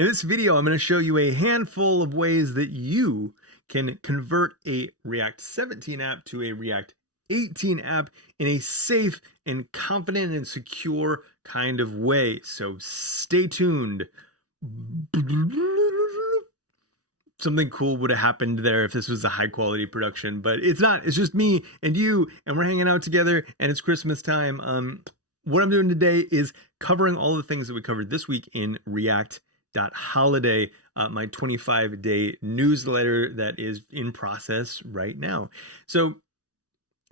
In this video, I'm going to show you a handful of ways that you can convert a React 17 app to a React 18 app in a safe and confident and secure kind of way. So stay tuned. Something cool would have happened there if this was a high quality production, but it's not. It's just me and you, and we're hanging out together, and it's Christmas time. What I'm doing today is covering all the things that we covered this week in React.holiday, my 25-day newsletter that is in process right now. So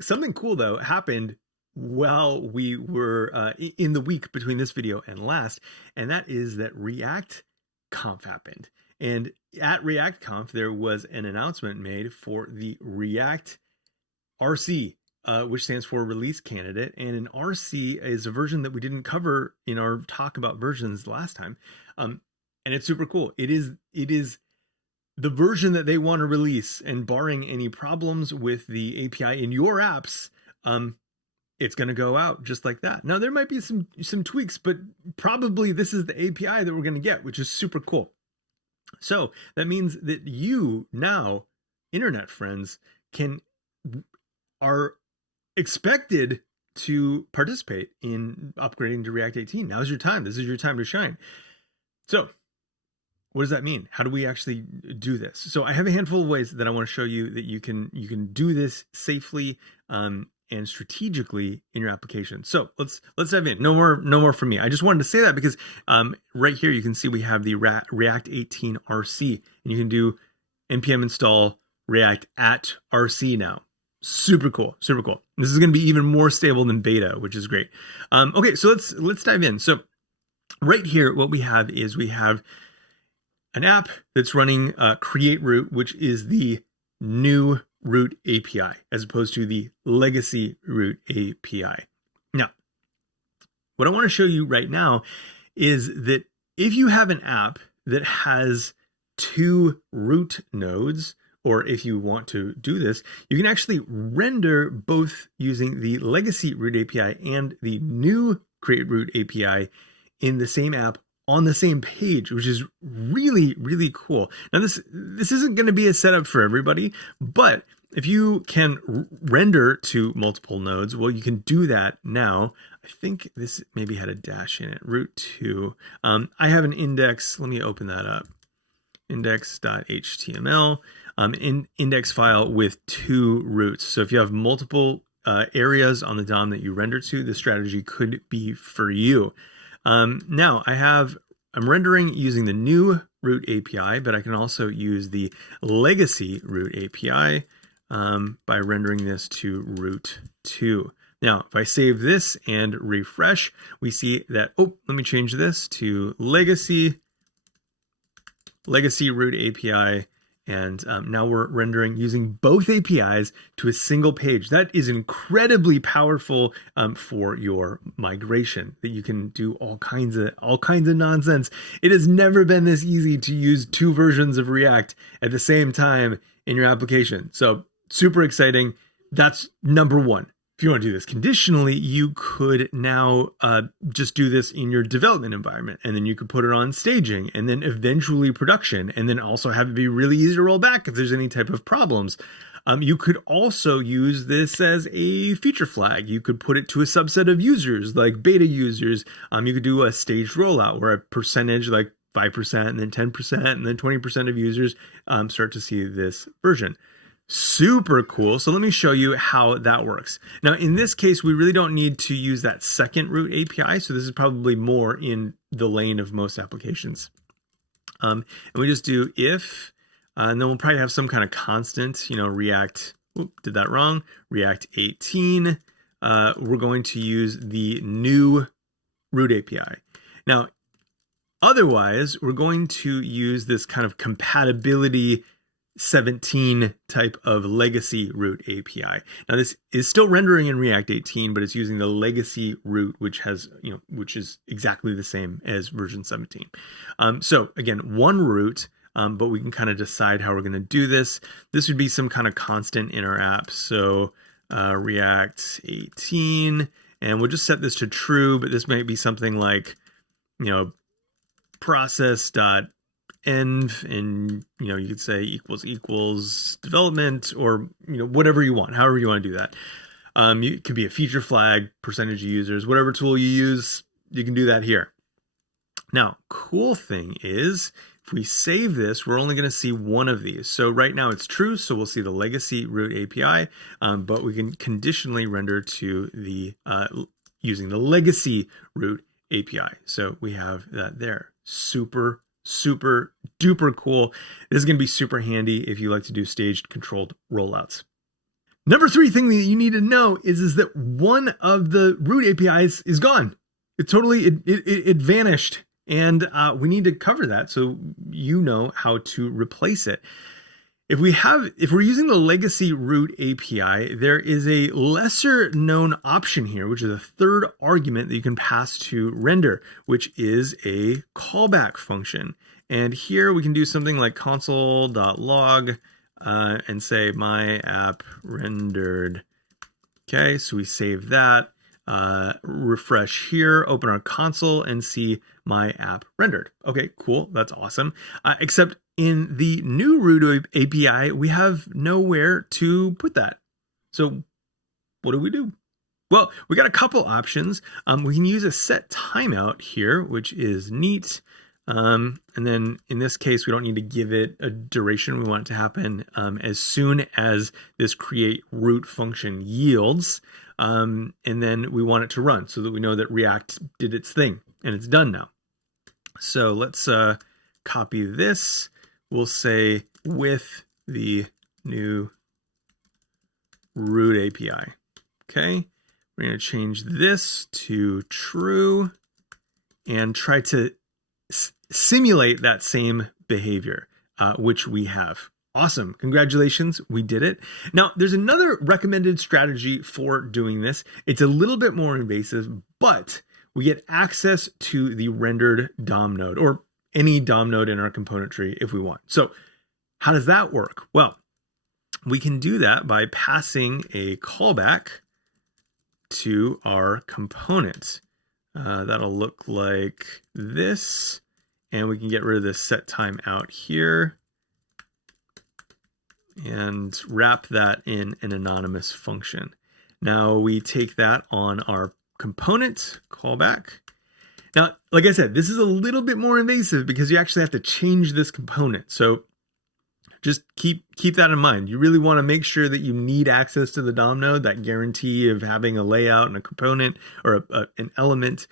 something cool though happened while we were in the week between this video and last, and that is that React Conf happened. And at React Conf, there was an announcement made for the React RC, which stands for Release Candidate. And an RC is a version that we didn't cover in our talk about versions last time. And it's super cool. It is the version that they want to release, and barring any problems with the API in your apps, it's going to go out just like that. Now, there might be some tweaks, but probably this is the API that we're going to get, which is super cool. So that means that you now, internet friends, are expected to participate in upgrading to React 18. Now's your time. This is your time to shine. So what does that mean? How do we actually do this? So I have a handful of ways that I want to show you that you can do this safely and strategically in your application. So let's dive in. No more from me. I just wanted to say that because right here you can see we have the React 18 RC, and you can do npm install React at RC now. Super cool, super cool. This is going to be even more stable than beta, which is great. Okay, so let's dive in. So right here, what we have is we have an app that's running create root, which is the new root API as opposed to the legacy root API. Now, what I want to show you right now is that if you have an app that has two root nodes, or if you want to do this, you can actually render both using the legacy root API and the new create root API in the same app on the same page, which is really, really cool. Now, this isn't going to be a setup for everybody, but if you can render to multiple nodes, well, you can do that now. I think this maybe had a dash in it, root 2. I have an index. Let me open that up. Index.html, index file with 2 roots. So if you have multiple areas on the DOM that you render to, this strategy could be for you. Now I'm rendering using the new root API, but I can also use the legacy root API by rendering this to root 2. Now, if I save this and refresh, we see that, let me change this to legacy root API. And now we're rendering using both APIs to a single page. That is incredibly powerful for your migration, that you can do all kinds of nonsense. It has never been this easy to use 2 versions of React at the same time in your application. So super exciting. That's number 1. If you want to do this conditionally, you could now just do this in your development environment, and then you could put it on staging, and then eventually production, and then also have it be really easy to roll back if there's any type of problems. You could also use this as a feature flag. You could put it to a subset of users, like beta users. You could do a staged rollout where a percentage, like 5%, and then 10%, and then 20% of users start to see this version. Super cool. So let me show you how that works. Now, in this case, we really don't need to use that second root API. So this is probably more in the lane of most applications. And we just do if, and then we'll probably have some kind of constant, React, did that wrong, React 18. We're going to use the new root API. Now, otherwise, we're going to use this kind of compatibility 17 type of legacy root API. Now, this is still rendering in React 18, but it's using the legacy root, which is exactly the same as version 17. So again, 1 root, but we can kind of decide how we're going to do this. This would be some kind of constant in our app. So React 18, and we'll just set this to true, but this might be something like, process dot env, and you could say equals development, or whatever you want, however you want to do that. It could be a feature flag, percentage of users, whatever tool you use, you can do that here. Now, cool thing is, if we save this, we're only going to see one of these. So right now it's true, so we'll see the legacy root API, but we can conditionally render to the using the legacy root API. So we have that there. Super duper cool. This is going to be super handy if you like to do staged controlled rollouts. Number 3 thing that you need to know is that one of the root APIs is gone. It vanished. And we need to cover that so you know how to replace it. If we're using the legacy root API, there is a lesser known option here, which is a third argument that you can pass to render, which is a callback function. And here we can do something like console.log and say my app rendered. Okay, so we save that. Refresh here, open our console and see my app rendered. Okay, cool. That's awesome. Except in the new root API, we have nowhere to put that. So what do? Well, we got a couple options. We can use a set timeout here, which is neat. And then in this case, we don't need to give it a duration. We want it to happen as soon as this create root function yields. And then we want it to run so that we know that React did its thing and it's done now. So let's copy this. We'll say with the new root API. Okay, we're going to change this to true and try to simulate that same behavior, which we have. Awesome. Congratulations. We did it. Now, there's another recommended strategy for doing this. It's a little bit more invasive, but we get access to the rendered DOM node or any DOM node in our component tree if we want. So how does that work? Well, we can do that by passing a callback to our component. That'll look like this, and we can get rid of this set time out here and wrap that in an anonymous function. Now we take that on our component callback. Now, like I said, this is a little bit more invasive because you actually have to change this component. So just keep that in mind. You really want to make sure that you need access to the DOM node, that guarantee of having a layout and a component or an element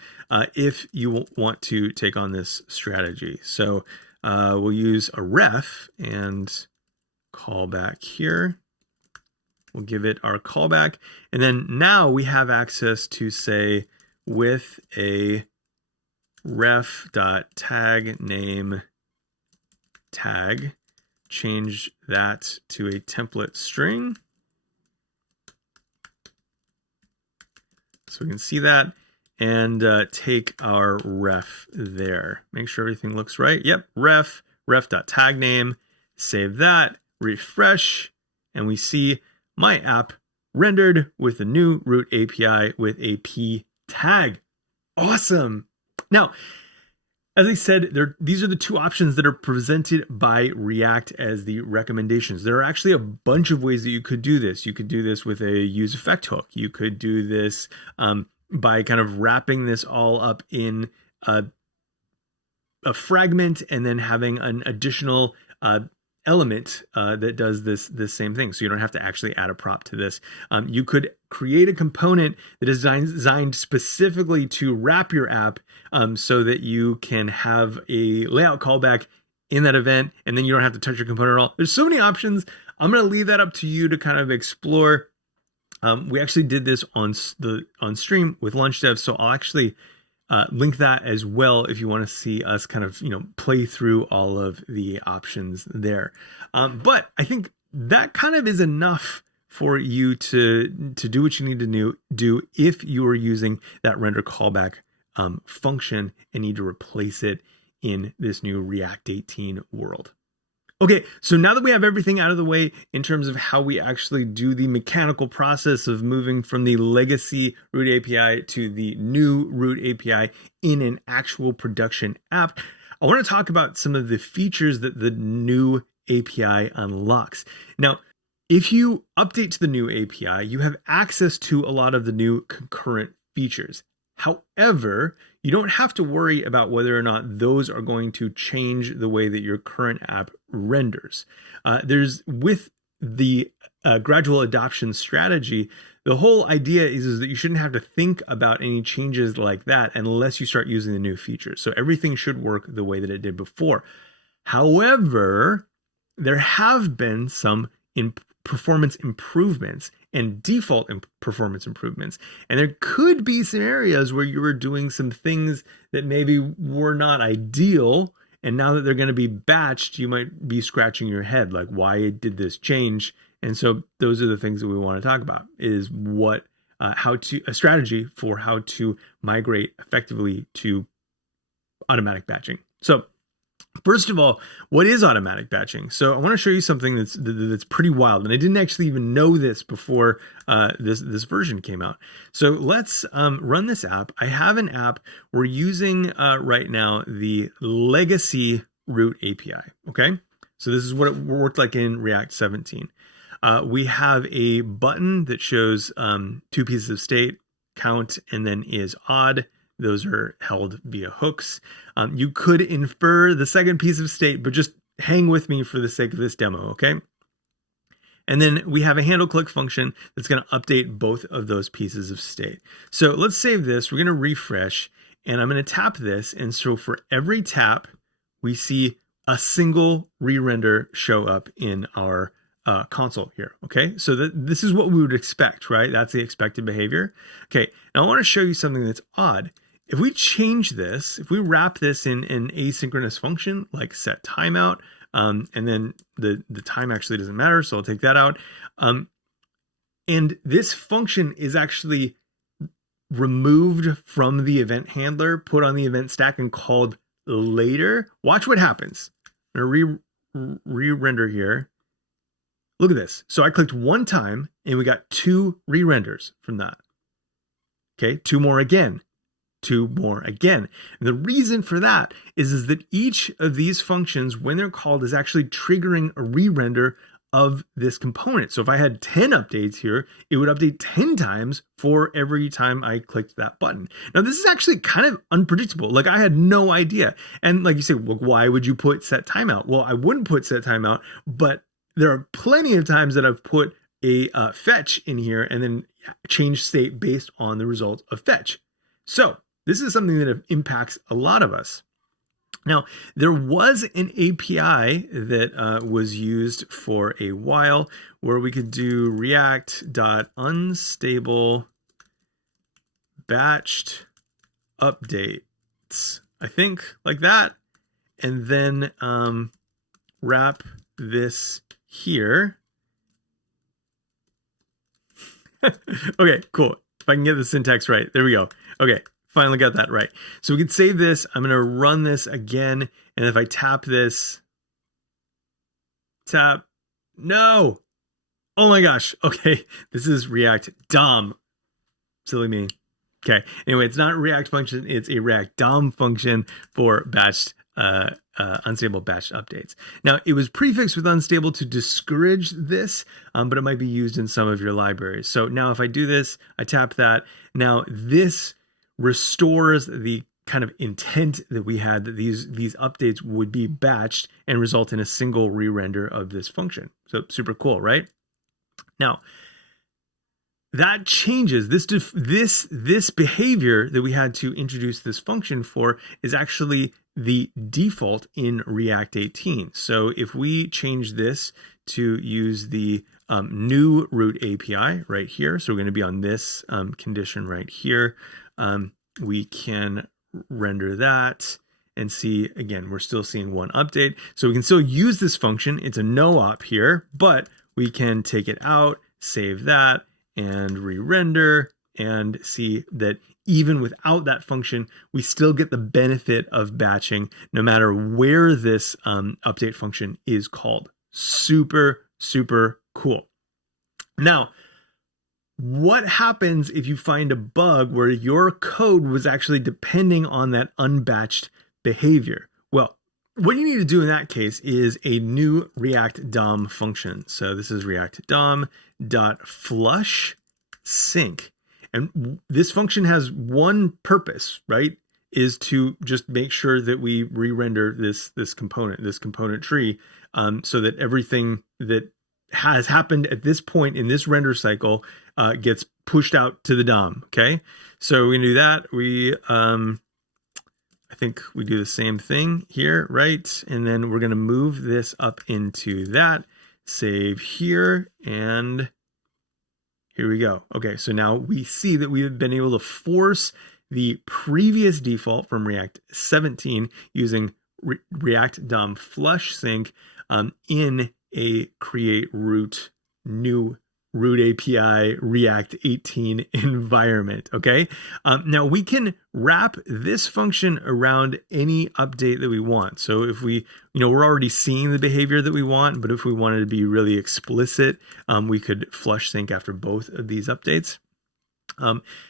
if you want to take on this strategy. So we'll use a ref and callback here. We'll give it our callback. And then now we have access to say with a ref.tag_name tag, change that to a template string. So we can see that and take our ref there. Make sure everything looks right. Yep, ref.tag_name, save that, refresh, and we see my app rendered with the new root API with a p tag. Awesome. Now, as I said, these are the two options that are presented by React as the recommendations. There are actually a bunch of ways that you could do this. You could do this with a use effect hook. You could do this by kind of wrapping this all up in a fragment and then having an additional element that does this same thing. So you don't have to actually add a prop to this. You could create a component that is designed specifically to wrap your app so that you can have a layout callback in that event, and then you don't have to touch your component at all. There's so many options. I'm going to leave that up to you to kind of explore. We actually did this on stream with LaunchDev, so I'll actually link that as well if you want to see us kind of play through all of the options there. But I think that kind of is enough for you to do what you need to do if you are using that render callback function and need to replace it in this new React 18 world. Okay, so now that we have everything out of the way in terms of how we actually do the mechanical process of moving from the legacy root API to the new root API in an actual production app, I want to talk about some of the features that the new API unlocks. Now, if you update to the new API, you have access to a lot of the new concurrent features. However, you don't have to worry about whether or not those are going to change the way that your current app renders. With the gradual adoption strategy, the whole idea is that you shouldn't have to think about any changes like that unless you start using the new features. So everything should work the way that it did before. However, there have been some performance improvements and default performance improvements. And there could be scenarios where you were doing some things that maybe were not ideal. And now that they're going to be batched, you might be scratching your head, like, why did this change? And so those are the things that we want to talk about, is a strategy for how to migrate effectively to automatic batching. So first of all, what is automatic batching? So I want to show you something that's pretty wild, and I didn't actually even know this before this version came out. So let's run this app. I have an app. We're using right now the legacy root API. Okay, so this is what it worked like in React 17. We have a button that shows 2 pieces of state, count, and then is odd. Those are held via hooks. You could infer the second piece of state, but just hang with me for the sake of this demo, okay? And then we have a handle click function that's going to update both of those pieces of state. So let's save this. We're going to refresh, and I'm going to tap this. And so for every tap, we see a single re-render show up in our console here. Okay, so this is what we would expect, right? That's the expected behavior. Okay, now I want to show you something that's odd. If we change this, if we wrap this in an asynchronous function like set timeout, and then the time actually doesn't matter, so I'll take that out. And this function is actually removed from the event handler, put on the event stack, and called later. Watch what happens. I'm going to re-render here. Look at this. So I clicked one time and we got 2 re-renders from that. Okay, 2 more again, 2 more again. And the reason for that is that each of these functions, when they're called, is actually triggering a re-render of this component. So if I had 10 updates here, it would update 10 times for every time I clicked that button. Now, this is actually kind of unpredictable. Like, I had no idea. And like you say, well, why would you put set timeout? Well, I wouldn't put set timeout, but there are plenty of times that I've put a fetch in here and then change state based on the result of fetch. So this is something that impacts a lot of us. Now, there was an API that was used for a while where we could do react.unstable batched updates, I think, like that, and then wrap this here. Okay, cool. If I can get the syntax right. There we go. Okay, finally got that right. So we can save this. I'm going to run this again. And if I tap this, no. Oh my gosh. Okay, this is React DOM. Silly me. Okay, anyway, it's not a React function. It's a React DOM function for batched unstable batch updates. Now, it was prefixed with unstable to discourage this, but it might be used in some of your libraries. So now if I do this, I tap that. Now this restores the kind of intent that we had, that these updates would be batched and result in a single re-render of this function. So super cool, right? Now, that changes this behavior that we had to introduce this function for is actually the default in React 18. So if we change this to use the new root API right here, so we're going to be on this condition right here, we can render that and see, again, we're still seeing 1 update. So we can still use this function. It's a no op here, but we can take it out, save that, and re-render, and see that even without that function, we still get the benefit of batching no matter where this update function is called. Super, super cool. Now, what happens if you find a bug where your code was actually depending on that unbatched behavior? Well, what you need to do in that case is a new React DOM function. So this is React DOM.flushSync. And this function has one purpose, right? Is to just make sure that we re-render this component tree, so that everything that has happened at this point in this render cycle gets pushed out to the DOM. Okay, so we're gonna do that. I think we do the same thing here, right? And then we're gonna move this up into that, save here, and here we go. Okay, so now we see that we've been able to force the previous default from React 17 using React DOM flushSync in a create root new root API React 18 environment. Okay. Now we can wrap this function around any update that we want. So if we, we're already seeing the behavior that we want, but if we wanted to be really explicit, we could flush sync after both of these updates.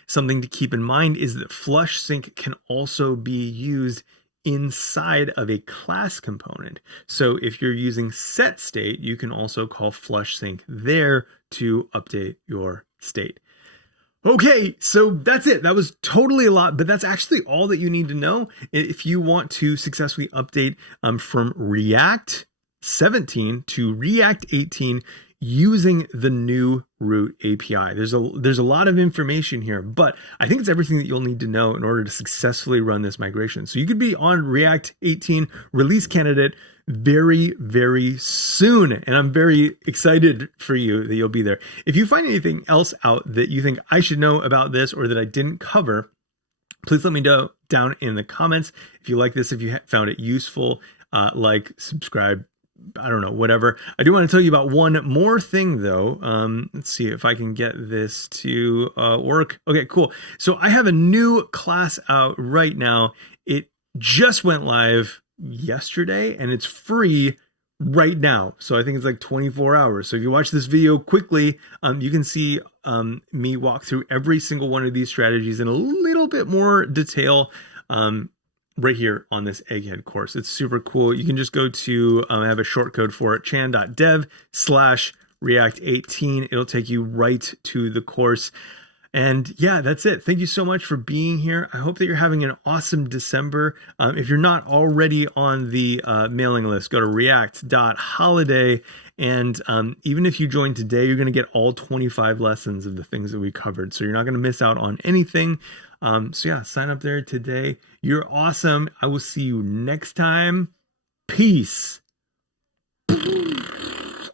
Something to keep in mind is that flushSync can also be used inside of a class component. So if you're using setState, you can also call flushSync there to update your state. Okay, so that's it. That was totally a lot, but that's actually all that you need to know if you want to successfully update from React 17 to React 18 using the new root API. There's a lot of information here, but I think it's everything that you'll need to know in order to successfully run this migration. So you could be on React 18 release candidate very, very soon. And I'm very excited for you that you'll be there. If you find anything else out that you think I should know about this or that I didn't cover, please let me know down in the comments. If you like this, if you found it useful, like, subscribe, I don't know, whatever. I do want to tell you about one more thing though. Let's see if I can get this to work. Okay, cool. So I have a new class out right now. It just went live yesterday and it's free right now. So I think it's like 24 hours. So if you watch this video quickly, you can see me walk through every single one of these strategies in a little bit more detail. Right here on this egghead course. It's super cool. You can just go to, I have a short code for it, chan.dev/React18. It'll take you right to the course. And yeah, that's it. Thank you so much for being here. I hope that you're having an awesome December. If you're not already on the mailing list, go to react.holiday. And even if you join today, you're going to get all 25 lessons of the things that we covered. So you're not going to miss out on anything. So yeah, sign up there today. You're awesome. I will see you next time. Peace.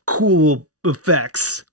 Cool effects.